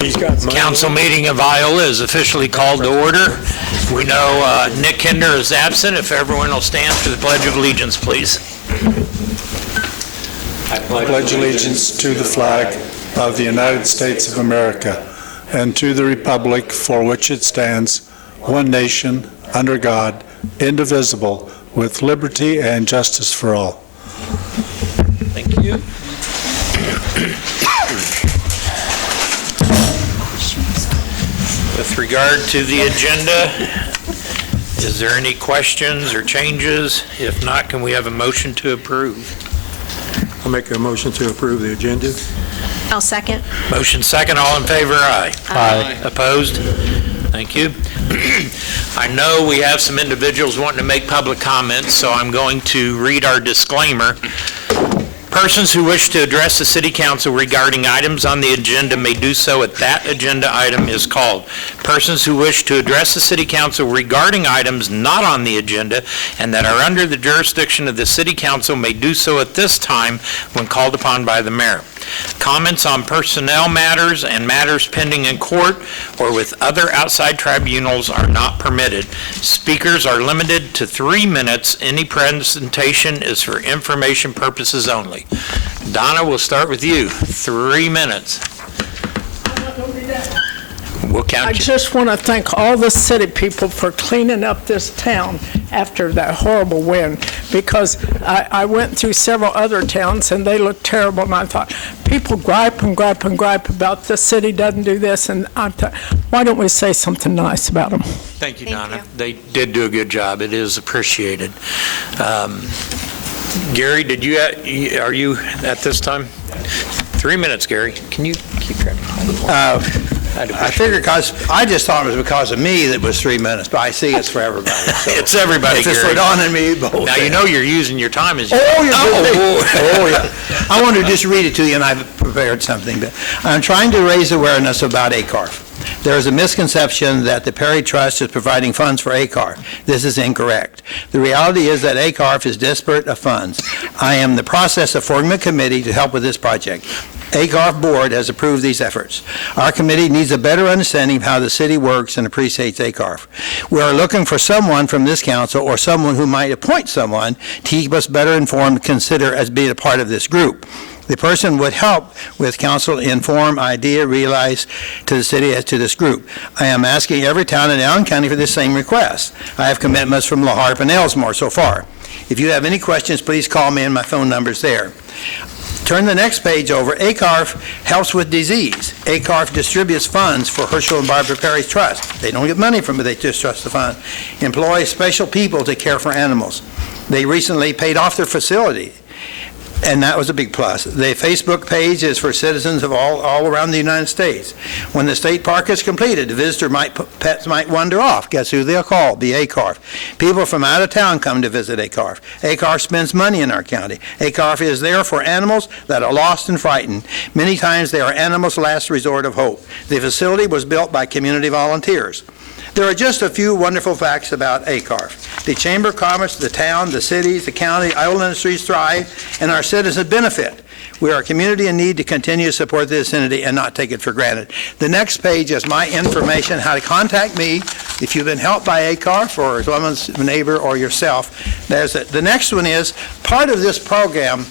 Council meeting of Iola is officially called to order. We know Nick Kinder is absent. If everyone will stand for the Pledge of Allegiance, please. I pledge allegiance to the flag of the United States of America and to the republic for which it stands, one nation, under God, indivisible, with liberty and justice for all. Thank you. With regard to the agenda, is there any questions or changes? If not, can we have a motion to approve? I'll make a motion to approve the agenda. I'll second. Motion second, all in favor, aye. Aye. Opposed? Thank you. I know we have some individuals wanting to make public comments, so I'm going to read our disclaimer. Persons who wish to address the City Council regarding items on the agenda may do so at that agenda item is called. Persons who wish to address the City Council regarding items not on the agenda and that are under the jurisdiction of the City Council may do so at this time when called upon by the Mayor. Comments on personnel matters and matters pending in court or with other outside tribunals are not permitted. Speakers are limited to 3 minutes. Any presentation is for information purposes only. Donna, we'll start with you. 3 minutes. We'll count I you. just want to thank all the city people for cleaning up this town after that horrible wind, because I went through several other towns and they looked terrible, and I thought, people gripe and gripe and gripe about the city doesn't do this, and I thought, why don't we say something nice about them? Thank you, Thank Donna. you. They did do a good job. It is appreciated. Gary, are you at this time? 3 minutes, Gary. Can you keep track? I figured I just thought it was because of me that it was 3 minutes, but I see it's for everybody. So It's everybody, it's just Gary. for Don and me both. Now, you know you're using your time as you... Oh, yeah. I wanted to just read it to you, and I've prepared something. But I'm trying to raise awareness about ACARF. There is a misconception that the Perry Trust is providing funds for ACARF. This is incorrect. The reality is that ACARF is desperate of funds. I am in the process of forming a committee to help with this project. ACARF board has approved these efforts. Our committee needs a better understanding of how the city works and appreciates ACARF. We are looking for someone from this council or someone who might appoint someone to keep us better informed, consider as being a part of this group. The person would help with council inform, idea, realize to the city as to this group. I am asking every town in Allen County for this same request. I have commitments from La Harpe and Ellsmore so far. If you have any questions, please call me and my phone number's there. Turn the next page over. ACARF helps with disease. ACARF distributes funds for Herschel and Barbara Perry's trust. They don't get money from it, they just trust the fund. Employs special people to care for animals. They recently paid off their facility, and that was a big plus. The Facebook page is for citizens of all around the United States. When the state park is completed, pets might wander off. Guess who they'll call? The ACARF. People from out of town come to visit ACARF. ACARF spends money in our county. ACARF is there for animals that are lost and frightened. Many times they are animals' last resort of hope. The facility was built by community volunteers. There are just a few wonderful facts about ACARF. The Chamber of Commerce, the town, the cities, the county, Iola Industries thrive, and our citizens benefit. We are a community in need to continue to support this entity and not take it for granted. The next page is my information, how to contact me if you've been helped by ACARF or someone's neighbor or yourself. There's it. The next one is part of this program.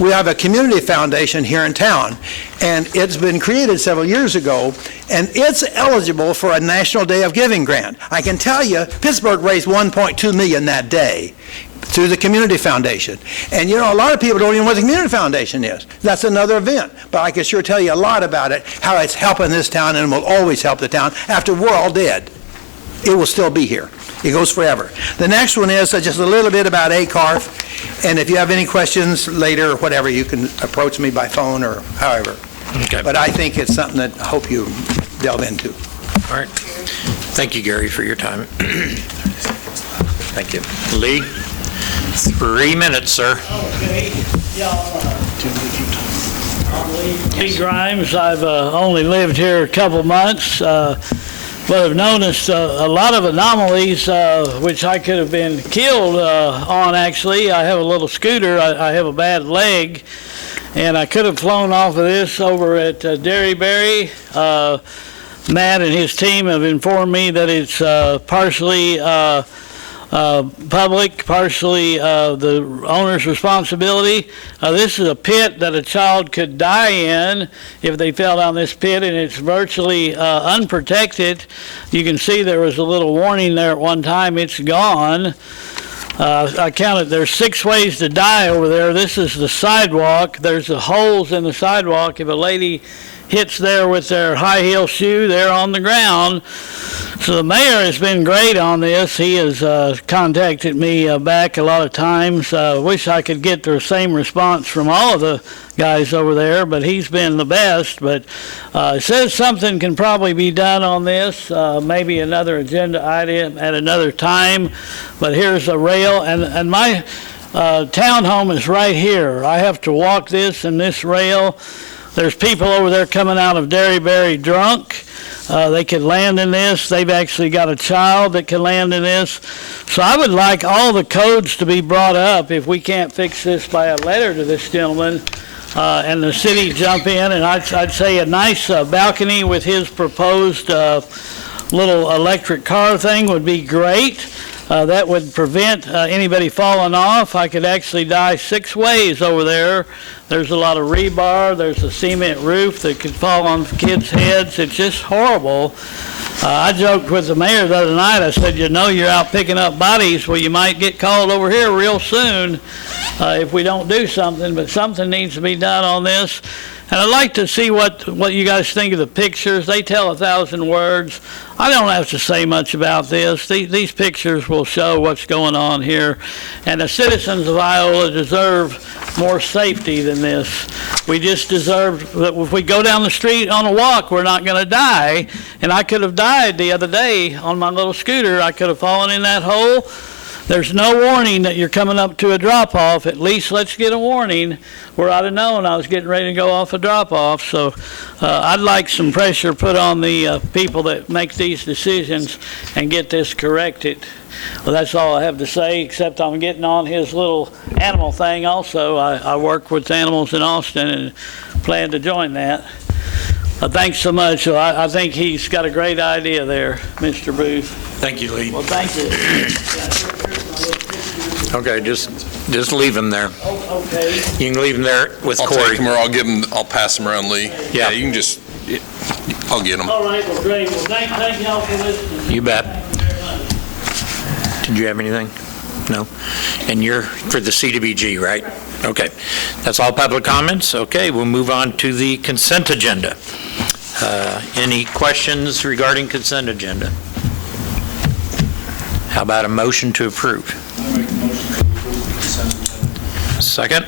We have a community foundation here in town, and it's been created several years ago, and it's eligible for a National Day of Giving grant. I can tell you, Pittsburgh raised $1.2 million that day through the Community Foundation. And you know, a lot of people don't even know what the Community Foundation is. That's another event. But I can sure tell you a lot about it, how it's helping this town and will always help the town after we're all dead. It will still be here. It goes forever. The next one is just a little bit about ACARF. And if you have any questions later or whatever, you can approach me by phone or however. Okay. But I think it's something that I hope you delve into. All right. Thank you, Gary, for your time. Thank you. Lee, 3 minutes, sir. Okay. Lee Grimes. I've only lived here a couple months, but I've noticed a lot of anomalies which I could have been killed on, actually. I have a little scooter. I have a bad leg, and I could have flown off of this over at Derryberry. Matt and his team have informed me that it's partially public, partially the owner's responsibility. This is a pit that a child could die in if they fell down this pit, and it's virtually unprotected. You can see there was a little warning there at one time. It's gone. I counted, there's 6 ways to die over there. This is the sidewalk. There's the holes in the sidewalk. If a lady hits there with their high heel shoe, they're on the ground. So the mayor has been great on this. He has contacted me back a lot of times. Wish I could get the same response from all of the guys over there, but he's been the best. But says something can probably be done on this, maybe another agenda item at another time. But here's a rail, and my townhome is right here. I have to walk this and this rail. There's people over there coming out of Derryberry drunk. They could land in this. They've actually got a child that can land in this. So I would like all the codes to be brought up if we can't fix this by a letter to this gentleman, and the city jump in. And I'd say a nice balcony with his proposed little electric car thing would be great. That would prevent anybody falling off. I could actually die 6 ways over there. There's a lot of rebar. There's a cement roof that could fall on kids' heads. It's just horrible. I joked with the mayor the other night. I said, you know, you're out picking up bodies. Well, you might get called over here real soon if we don't do something. But something needs to be done on this. And I'd like to see what you guys think of the pictures. They tell 1,000 words. I don't have to say much about this. These pictures will show what's going on here. And the citizens of Iola deserve more safety than this. We just deserve that if we go down the street on a walk, we're not going to die. And I could have died the other day on my little scooter. I could have fallen in that hole. There's no warning that you're coming up to a drop-off. At least let's get a warning where I'd have known I was getting ready to go off a drop-off. So I'd like some pressure put on the people that make these decisions and get this corrected. Well, that's all I have to say, except I'm getting on his little animal thing also. I work with animals in Austin and plan to join that. Thanks so much. I think he's got a great idea there, Mr. Booth. Thank you, Lee. Well, thank you. Okay, just leave them there. Oh, okay. You can leave them there with I'll Corey. take them or I'll pass them around, Lee. Yeah. You can just, I'll get them. All right, well, great. Well, thank y'all for listening. You bet. Thank you very much. Did you have anything? No? And you're for the CDBG, right? Okay. That's all public comments? Okay, we'll move on to the consent agenda. Any questions regarding consent agenda? How about a motion to approve? I make a motion to approve the consent agenda. Second?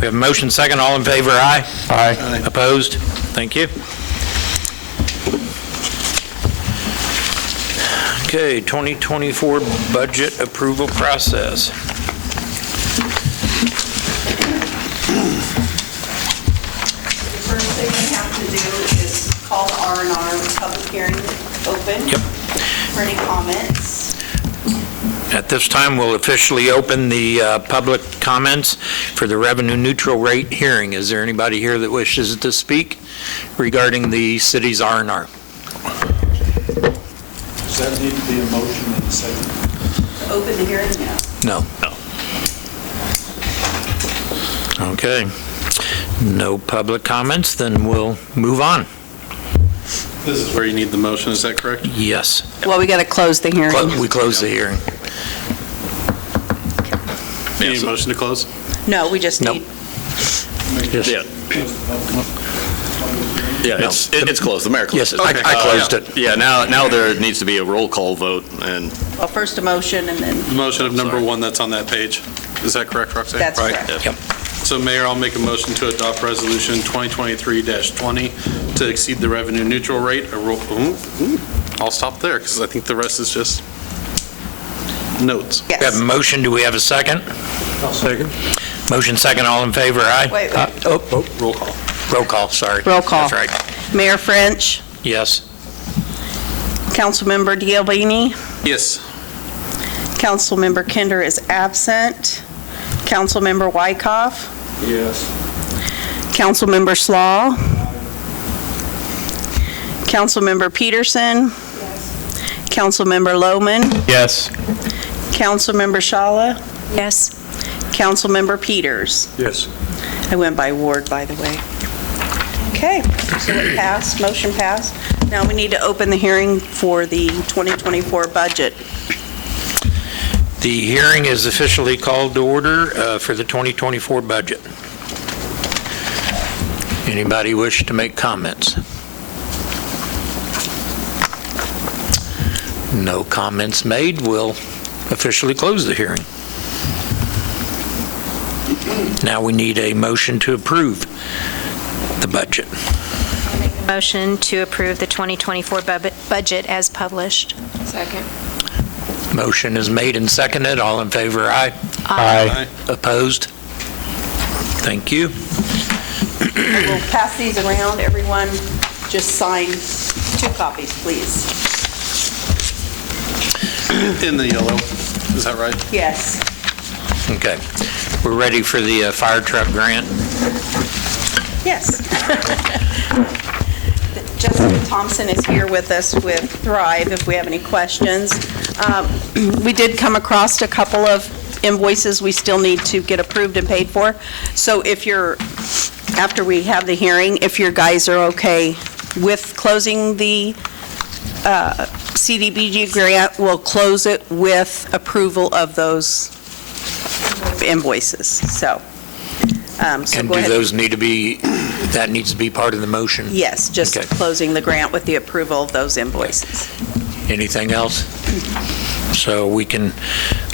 We have a motion second. All in favor, aye? Aye. Opposed? Thank you. Okay, 2024 budget approval process. The first thing we have to do is call the R&R public hearing open. Yep. For any comments. At this time, we'll officially open the public comments for the revenue neutral rate hearing. Is there anybody here that wishes to speak regarding the city's R&R? Does that need to be a motion in a second? To open the hearing now. No. Okay. No public comments, then we'll move on. This is where you need the motion, is that correct? Yes. Well, we got to close the hearing. We close the hearing. You need a motion to close? No, we just Nope. need, Yeah. Yeah, No. it's closed, the mayor closed Yes, it. I closed it. Yeah, now there needs to be a roll call vote, and well, first a motion and then, motion of number 1 that's on that page. Is that correct, Roxanne? that's Right. correct. Yep. So Mayor, I'll make a motion to adopt Resolution 2023-20 to exceed the revenue neutral rate. I'll stop there, because I think the rest is just notes. We have Yes. a motion. Do we have a second? I'll second. Motion second. All in favor, aye? Wait. Roll call. Roll call, sorry. Roll call. That's right. Mayor French, Yes. Councilmember Dialbini, Yes. Councilmember Kinder is absent, Councilmember Wyckoff, Yes. Councilmember Slaw. Councilmember Peterson. Councilmember Lohman. Yes. Councilmember Shala. Yes. Councilmember Peters. Yes. I went by ward, by the way. Okay, so it passed, motion passed. Now we need to open the hearing for the 2024 budget. The hearing is officially called to order for the 2024 budget. Anybody wish to make comments? No comments made. We'll officially close the hearing. Now we need a motion to approve the budget. Motion to approve the 2024 budget as published. Second. Motion is made and seconded. All in favor, aye. Aye. Opposed? Thank you. We'll pass these around. Everyone just sign 2 copies, please. In the yellow, is that right? Yes. Okay. We're ready for the fire truck grant. Yes. Jessica Thompson is here with us with Thrive if we have any questions. We did come across a couple of invoices we still need to get approved and paid for. So if you're, after we have the hearing, if your guys are okay with closing the CDBG grant, we'll close it with approval of those invoices. So And go do ahead. those need to be, that needs to be part of the motion? Yes, just Okay. closing the grant with the approval of those invoices. Anything else? So we can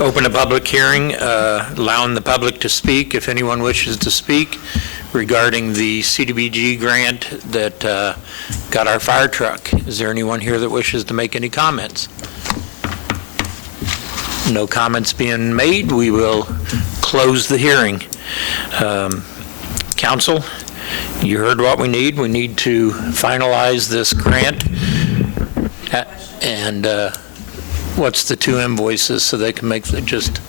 open a public hearing, allowing the public to speak, if anyone wishes to speak, regarding the CDBG grant that got our fire truck. Is there anyone here that wishes to make any comments? No comments being made, we will close the hearing. Council, you heard what we need. We need to finalize this grant. And what's the 2 invoices so they can make the, just,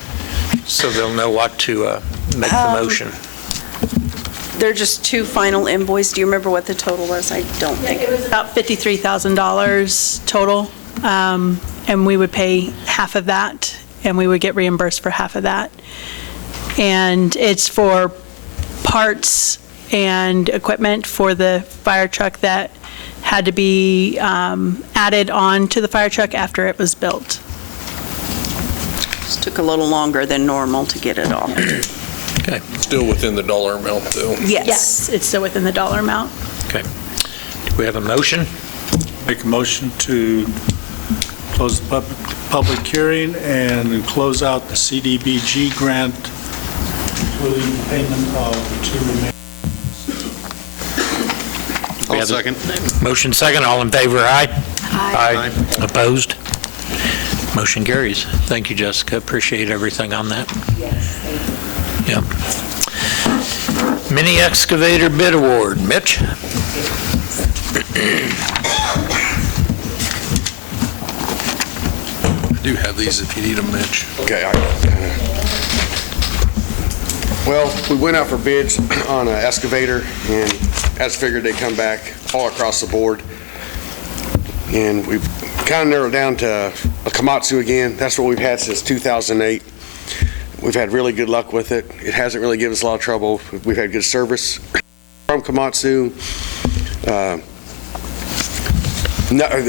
so they'll know what to make the motion? They're just 2 final invoices. Do you remember what the total was? I don't think. It was about $53,000 total, and we would pay half of that, and we would get reimbursed for half of that. And it's for parts and equipment for the fire truck that had to be added on to the fire truck after it was built. It took a little longer than normal to get it all. Okay. Still within the dollar amount, though. Yes. It's still within the dollar amount. Okay. Do we have a motion? Make a motion to close the public hearing and close out the CDBG grant, including payment of the 2 remaining. I'll second. Motion second, all in favor, aye? Aye. Opposed? Motion carries. Thank you, Jessica. Appreciate everything on that. Yes, thank you. Yep. Mini excavator bid award. Mitch? I do have these if you need them, Mitch. Okay. Well, we went out for bids on an excavator, and as figured, they come back all across the board. And we've kind of narrowed down to a Komatsu again. That's what we've had since 2008. We've had really good luck with it. It hasn't really given us a lot of trouble. We've had good service from Komatsu.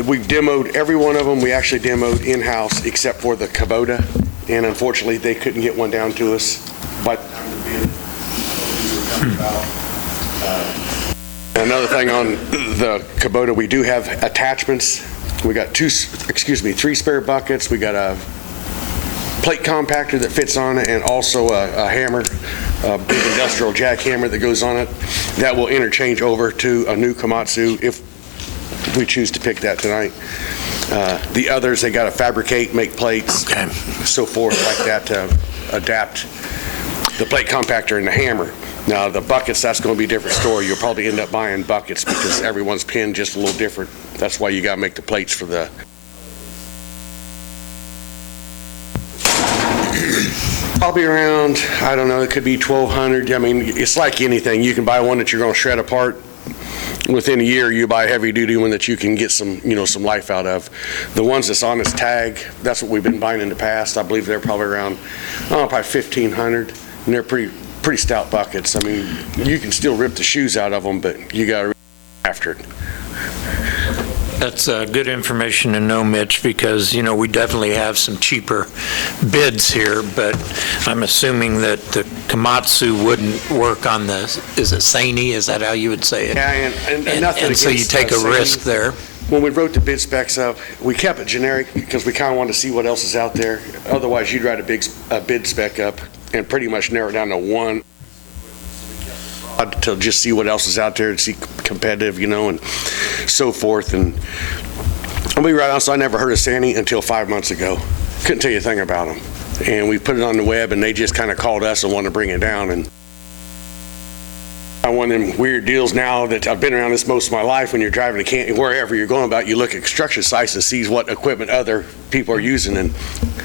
We've demoed every one of them. We actually demoed in-house except for the Kubota, and unfortunately, they couldn't get one down to us by the time the bid we were talking about. Another thing on the Kubota, we do have attachments. We got 3 spare buckets. We got a plate compactor that fits on it, and also a hammer, a big industrial jackhammer that goes on it. That will interchange over to a new Komatsu if we choose to pick that tonight. The others, they got to fabricate, make plates, Okay. so forth like that to adapt the plate compactor and the hammer. Now, the buckets, that's going to be a different story. You'll probably end up buying buckets because everyone's pinned just a little different. That's why you got to make the plates for the... Probably around, I don't know, it could be 1,200. I mean, it's like anything. You can buy one that you're going to shred apart. Within a year, you buy a heavy-duty one that you can get some, some life out of. The ones that's on its tag, that's what we've been buying in the past. I believe they're probably around, probably 1,500, and they're pretty stout buckets. I mean, you can still rip the shoes out of them, but you got to after it. That's good information to know, Mitch, because, we definitely have some cheaper bids here, but I'm assuming that the Komatsu wouldn't work on the, is it Saney? Is that how you would say it? Yeah, and nothing And so you against, take a Saney. risk there. When we wrote the bid specs up, we kept it generic because we kind of wanted to see what else is out there. Otherwise, you'd write a bid spec up and pretty much narrow it down to one to just see what else is out there and see competitive, and so forth. And I'll be right honest, I never heard of Sandy until 5 months ago. Couldn't tell you a thing about them. And we put it on the web, and they just kind of called us and wanted to bring it down. And one of them weird deals now that I've been around this most of my life. When you're driving to Canton, wherever you're going about, you look at construction sites and see what equipment other people are using, and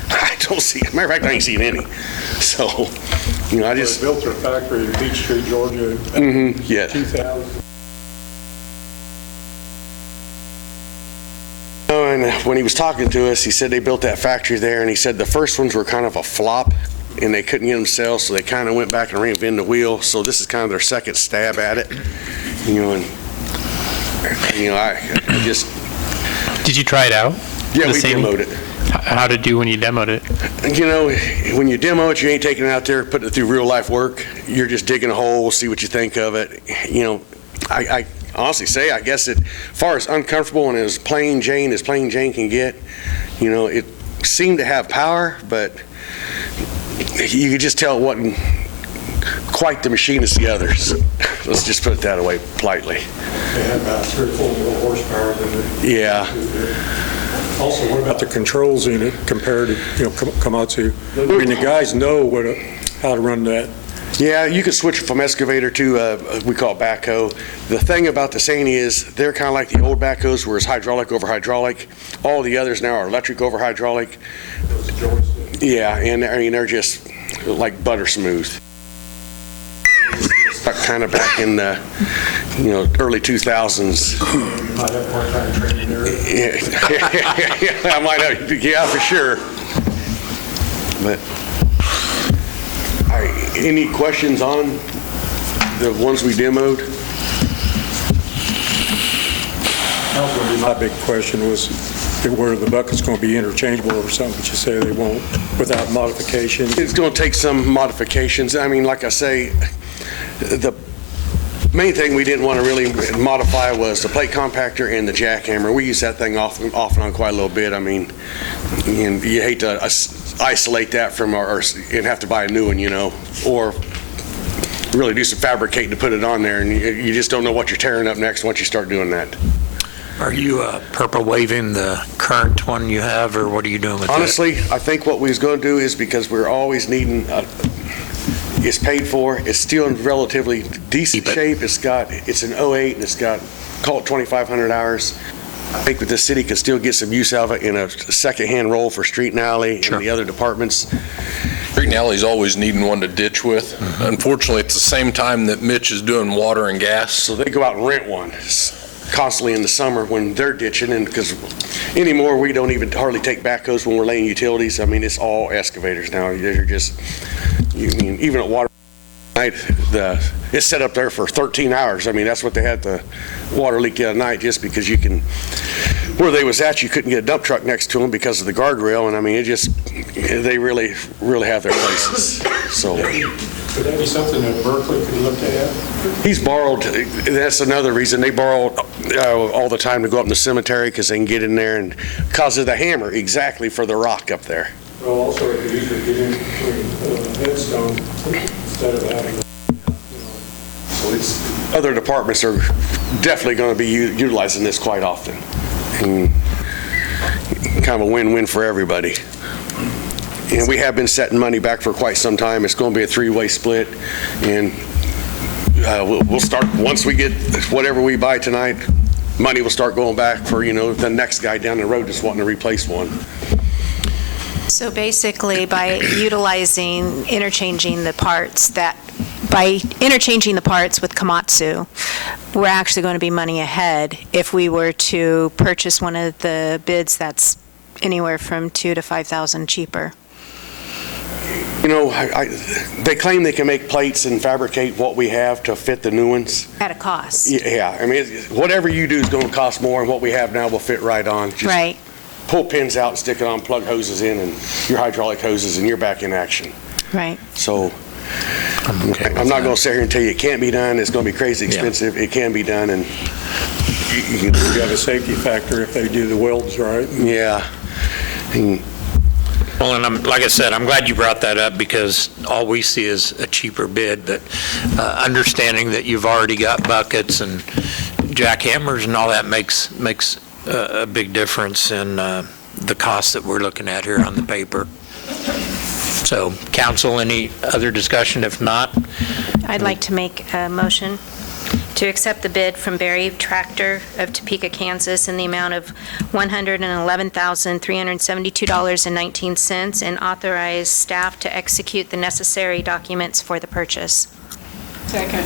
I don't see it. Matter of fact, I ain't seen any. So, I just... Built their factory in Beach Street, Georgia, yeah. 2000. And when he was talking to us, he said they built that factory there, and he said the first ones were kind of a flop, and they couldn't get them sales, so they kind of went back and reinvented the wheel. So this is kind of their second stab at it, I just... Did you try it out? Yeah, we demoed it. How did it do when you demoed it? When you demo it, you ain't taking it out there, putting it through real life work. You're just digging a hole, see what you think of it. I honestly say, I guess as far as uncomfortable and as plain Jane can get, it seemed to have power, but you could just tell it wasn't quite the machine as the others. Let's just put it that way, politely. They had about 3 or 4 more horsepower than they... Yeah. Also, what about the controls in it compared to, Komatsu? I mean, the guys know how to run that. Yeah, you can switch it from excavator to, we call it backhoe. The thing about the Saney is they're kind of like the old backhoes where it's hydraulic over hydraulic. All the others now are electric over hydraulic. Yeah, and they're just like butter smooth. Kind of back in the, early 2000s. Might have part-time training there. Yeah, I might have, yeah, for sure. But, all right, any questions on the ones we demoed? That was going to be my big question, was where the bucket's going to be interchangeable or something, but you say they won't without modifications. It's going to take some modifications. I mean, like I say, the main thing we didn't want to really modify was the plate compactor and the jackhammer. We use that thing off and on quite a little bit. I mean, and you hate to isolate that from and have to buy a new one, or really do some fabricating to put it on there, and you just don't know what you're tearing up next once you start doing that. Are you purple waving the current one you have, or what are you doing with Honestly, I think what we was going to do is, because we're always needing it's paid for. It's still in relatively decent shape. It's an 08, and it's got, call it 2,500 hours. I think that the city could still get some use out of it in a second-hand role for street and alley and the other departments. Street and alley's always needing one to ditch with. Mm-hmm. Unfortunately, it's the same time that Mitch is doing water and gas. So they go out and rent one constantly in the summer when they're ditching, and because anymore we don't even hardly take backhoes when we're laying utilities. I mean, it's all excavators now. They're just, even at water night, it's set up there for 13 hours. I mean, that's what they had the water leak the other night, just because where they was at, you couldn't get a dump truck next to them because of the guardrail, and I mean, they really have their places. So. Could that be something that Berkeley could look at? He's borrowed, that's another reason, they borrow all the time to go up in the cemetery, because they can get in there and cause of the hammer exactly for the rock up there. Well, also, it could easily get in between headstone instead of having, So other departments are definitely going to be utilizing this quite often. And kind of a win-win for everybody. And we have been setting money back for quite some time. It's going to be a 3-way split, and we'll start, once we get whatever we buy tonight, money will start going back for, the next guy down the road that's wanting to replace one. So basically, by interchanging the parts with Komatsu, we're actually going to be money ahead if we were to purchase one of the bids that's anywhere from $2,000 to $5,000 cheaper. You know, they claim they can make plates and fabricate what we have to fit the new ones. At a cost. Yeah, I mean, whatever you do is going to cost more, and what we have now will fit right on. Just Right. pull pins out, stick it on, plug hoses in, and your hydraulic hoses, and you're back in action. Right. So I'm not going to sit here and tell you it can't be done. It's going to be crazy expensive. It can be done, and You have a safety factor if they do the welds right. yeah. And Well, and like I said, I'm glad you brought that up because all we see is a cheaper bid, but understanding that you've already got buckets and jackhammers and all that makes a big difference in the cost that we're looking at here on the paper. So, council, any other discussion? If not, I'd like to make a motion to accept the bid from Berry Tractor of Topeka, Kansas in the amount of $111,372.19 and authorize staff to execute the necessary documents for the purchase. Second.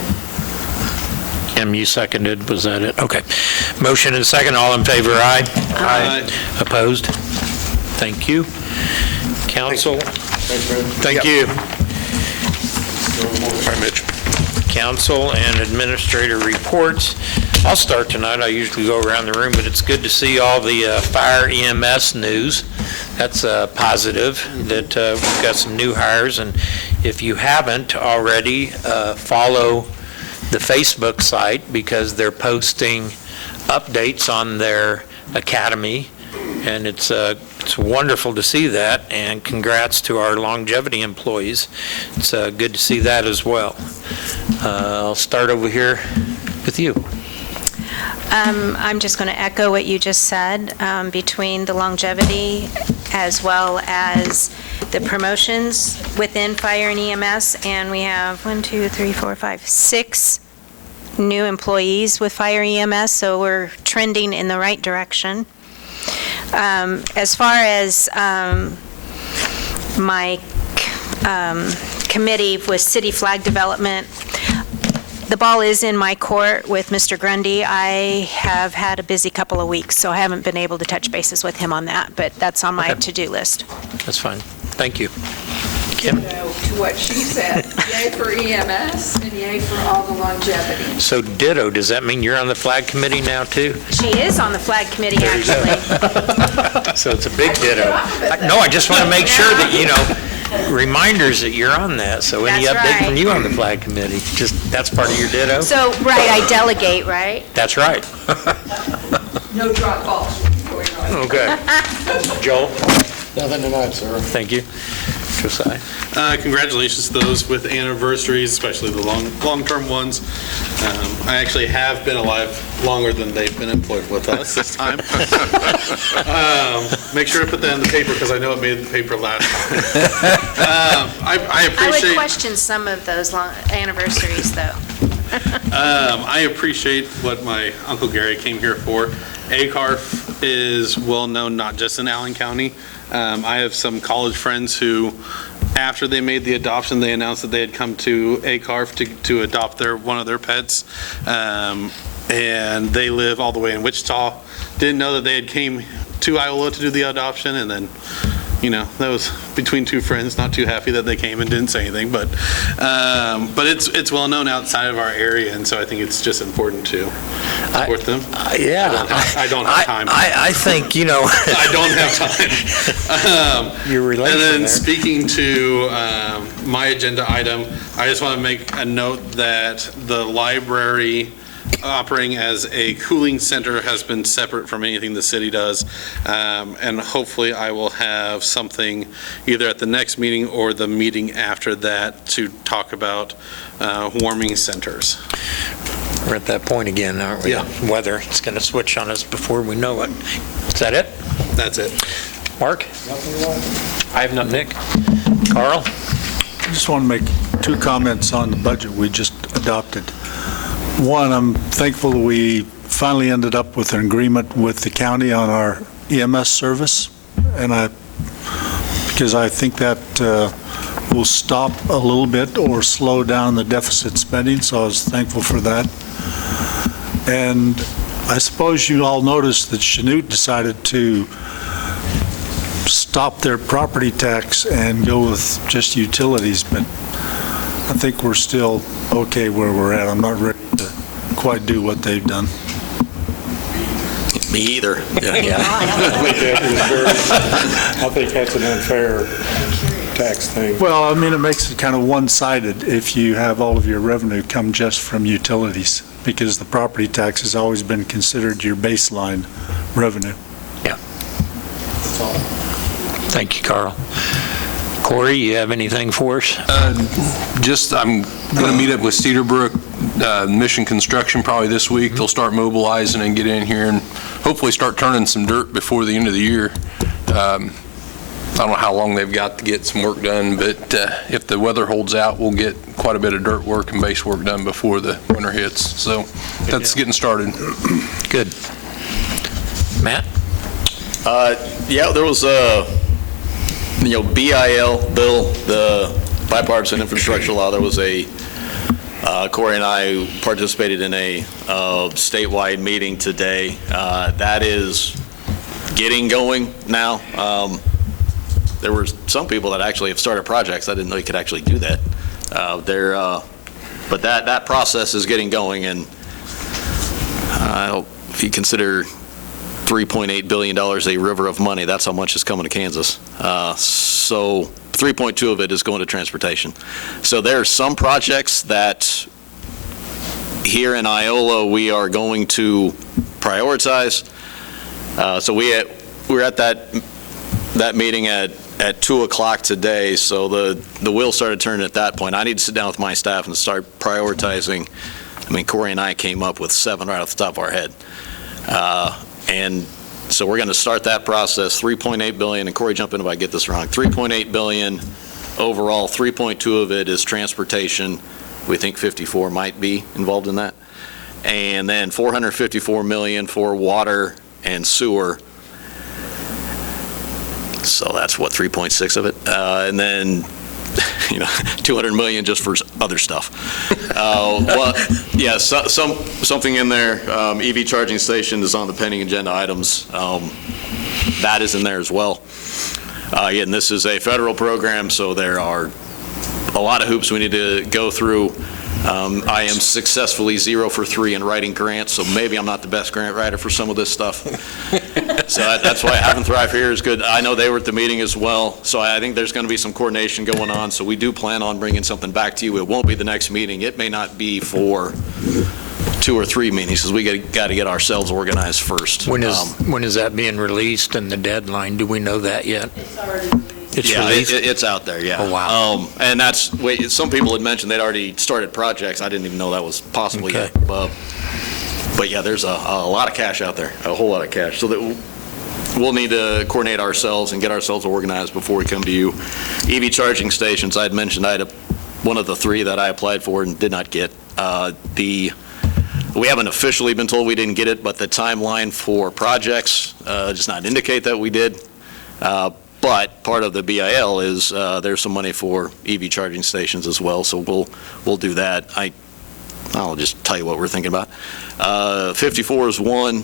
Kim, you seconded, was that it? Okay. Motion and second, all in favor, aye? Aye. Opposed? Thank you. Council? Thank you. All right, Mitch. Council and administrator reports. I'll start tonight. I usually go around the room, but it's good to see all the fire EMS news. That's positive that we've got some new hires, and if you haven't already, follow the Facebook site because they're posting updates on their academy, and it's wonderful to see that, and congrats to our longevity employees. It's good to see that as well. I'll start over here with you. I'm just going to echo what you just said, between the longevity as well as the promotions within fire and EMS, and we have 6 new employees with fire EMS, so we're trending in the right direction. As far as my committee with city flag development, the ball is in my court with Mr. Grundy. I have had a busy couple of weeks, so I haven't been able to touch bases with him on that, but that's on my Okay. to-do list. That's fine. Thank you. Kim? To what she said, yay for EMS and yay for all the longevity. So ditto, does that mean you're on the flag committee now too? She is on the flag committee, actually. So it's a big ditto. No, I just want to make sure that, reminders that you're on that, so any That's update right. from you on the flag committee, that's part of your ditto? So, right, I delegate, right? That's right. No drop balls going on. Okay. Joel? Nothing tonight, sir. Thank you. Josiah? Congratulations to those with anniversaries, especially the long-term ones. I actually have been alive longer than they've been employed with us this time. Make sure to put that in the paper because I know it made the paper last time. I I appreciate. would question some of those anniversaries, though. I appreciate what my Uncle Gary came here for. ACARF is well-known not just in Allen County. I have some college friends who, after they made the adoption, they announced that they had come to ACARF to adopt one of their pets. And they live all the way in Wichita. Didn't know that they had came to Iola to do the adoption, and then that was between two friends, not too happy that they came and didn't say anything, but it's well known outside of our area, and so I think it's just important to support them. Yeah. I don't have time. I think, I don't have time. Your relation And then there. speaking to my agenda item, I just want to make a note that the library operating as a cooling center has been separate from anything the city does. And hopefully I will have something either at the next meeting or the meeting after that to talk about warming centers. We're at that point again, aren't we? Yeah. Weather, it's going to switch on us before we know it. Is that it? That's it. Mark? I have nothing. Nick? Carl? I just want to make 2 comments on the budget we just adopted. One, I'm thankful that we finally ended up with an agreement with the county on our EMS service, and because I think that will stop a little bit or slow down the deficit spending, so I was thankful for that. And I suppose you all noticed that Chanute decided to stop their property tax and go with just utilities, but I think we're still okay where we're at. I'm not ready to quite do what they've done. Me either. I think that's an unfair tax thing. Well, I mean, it makes it kind of one-sided if you have all of your revenue come just from utilities, because the property tax has always been considered your baseline revenue. Yeah. Thank you, Carl. Corey, you have anything for us? I'm going to meet up with Cedarbrook Mission Construction probably this week. They'll start mobilizing and get in here and hopefully start turning some dirt before the end of the year. I don't know how long they've got to get some work done, but if the weather holds out, we'll get quite a bit of dirt work and base work done before the winter hits. So that's getting started. Good. Matt? Yeah, there was BIL, Bill, the bipartisan infrastructure law. There was Corey and I participated in a statewide meeting today. That is getting going now. There were some people that actually have started projects. I didn't know you could actually do that. But that process is getting going, and if you consider $3.8 billion a river of money, that's how much is coming to Kansas. So 3.2 of it is going to transportation. So there are some projects that here in Iola we are going to prioritize. So we're at that meeting at 2 o'clock today, so the wheel started turning at that point. I need to sit down with my staff and start prioritizing. I mean, Corey and I came up with 7 right off the top of our head. And so we're going to start that process, $3.8 billion, and Corey, jump in if I get this wrong, $3.8 billion overall, 3.2 of it is transportation. We think 54 might be involved in that. And then $454 million for water and sewer. So that's what, 3.6 of it? And then, $200 million just for other stuff. Well, yeah, something in there. EV charging station is on the pending agenda items. That is in there as well. And this is a federal program, so there are a lot of hoops we need to go through. I am successfully 0 for 3 in writing grants, so maybe I'm not the best grant writer for some of this stuff. So that's why Have and Thrive here is good. I know they were at the meeting as well, so I think there's going to be some coordination going on. So we do plan on bringing something back to you. It won't be the next meeting. It may not be for 2 or 3 meetings, because we got to get ourselves organized first. When is that being released and the deadline? Do we know that yet? It's already released. It's out there, yeah. Oh, wow. And some people had mentioned they'd already started projects. I didn't even know that was possible yet. But yeah, there's a lot of cash out there, a whole lot of cash. So that we'll need to coordinate ourselves and get ourselves organized before we come to you. EV charging stations, I had mentioned I had one of the 3 that I applied for and did not get. We haven't officially been told we didn't get it, but the timeline for projects does not indicate that we did. But part of the BIL is there's some money for EV charging stations as well, so we'll do that. I'll just tell you what we're thinking about. 54 is one.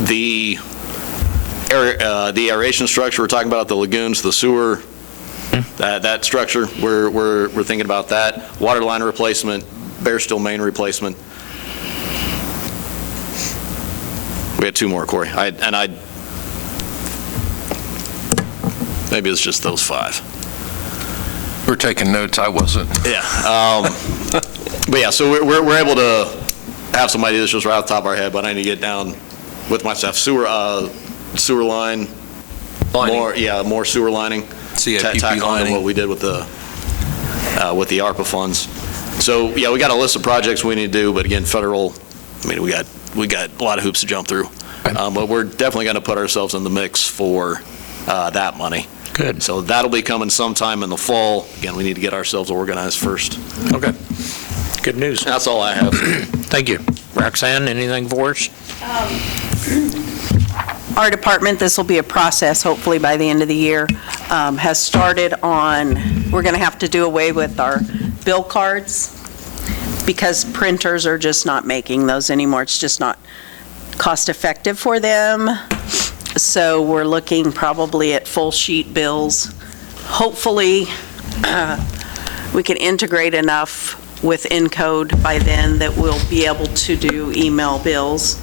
The aeration structure we're talking about, the lagoons, the sewer, that structure, we're thinking about that. Water line replacement, bare steel main replacement. We had 2 more, Corey. Maybe it's just those 5. We're taking notes. I wasn't. Yeah. But yeah, so we're able to have some ideas just right off the top of our head, but I need to get down with my staff. Sewer line, more sewer lining. CIPP tack on to lining. what we did with the ARPA funds. So yeah, we got a list of projects we need to do, but again, federal. I mean, we got a lot of hoops to jump through. But we're definitely going to put ourselves in the mix for that money. Good. So that'll be coming sometime in the fall. Again, we need to get ourselves organized first. Okay. Good news. That's all I have. Thank you. Roxanne, anything for us? our department, this will be a process, hopefully by the end of the year, has started on, we're going to have to do away with our bill cards because printers are just not making those anymore. It's just not cost-effective for them. So we're looking probably at full sheet bills. Hopefully, we can integrate enough with Encode by then that we'll be able to do email bills.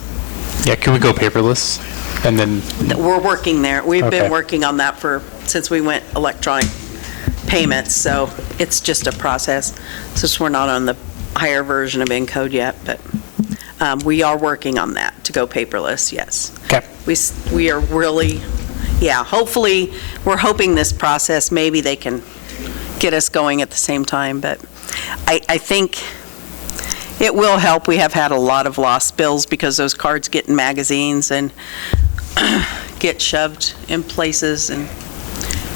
Yeah, can we go paperless? And then, We're working there. We've Okay. been working on that since we went electronic payments, so it's just a process, since we're not on the higher version of Encode yet, but we are working on that, to go paperless, yes. Okay. We are really, hopefully, we're hoping this process, maybe they can get us going at the same time, but I think it will help. We have had a lot of lost bills because those cards get in magazines and get shoved in places, and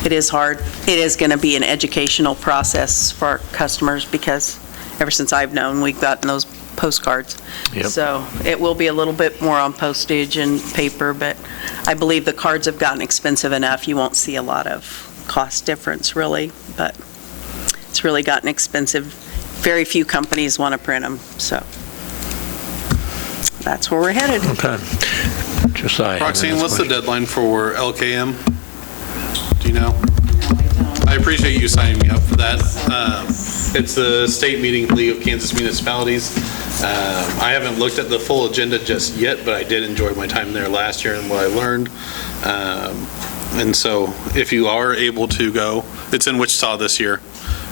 it is hard. It is going to be an educational process for our customers because ever since I've known, we've gotten those postcards. Yep. So it will be a little bit more on postage and paper, but I believe the cards have gotten expensive enough. You won't see a lot of cost difference really, but it's really gotten expensive. Very few companies want to print them, so that's where we're headed. Okay. Josiah. Roxanne, what's the deadline for LKM? Do you know? I appreciate you signing me up for that. It's the state meeting League of Kansas Municipalities. I haven't looked at the full agenda just yet, but I did enjoy my time there last year and what I learned. And so if you are able to go, it's in Wichita this year.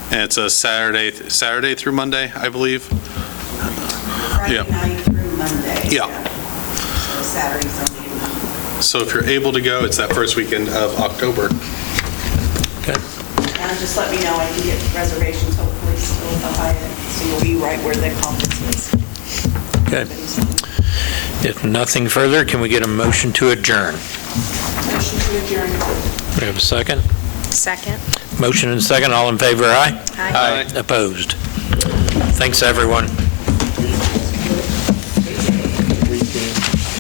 And it's a Saturday through Monday, I believe. Friday night through Monday. Yeah. So Saturday, Sunday, and Monday. So if you're able to go, it's that first weekend of October. Okay. And just let me know, I can get reservations hopefully still at the Hyatt, so you'll be right where the conference is. Okay. If nothing further, can we get a motion to adjourn? Motion to adjourn. We have a second? Second. Motion and second, all in favor, aye? Aye. Opposed? Thanks, everyone.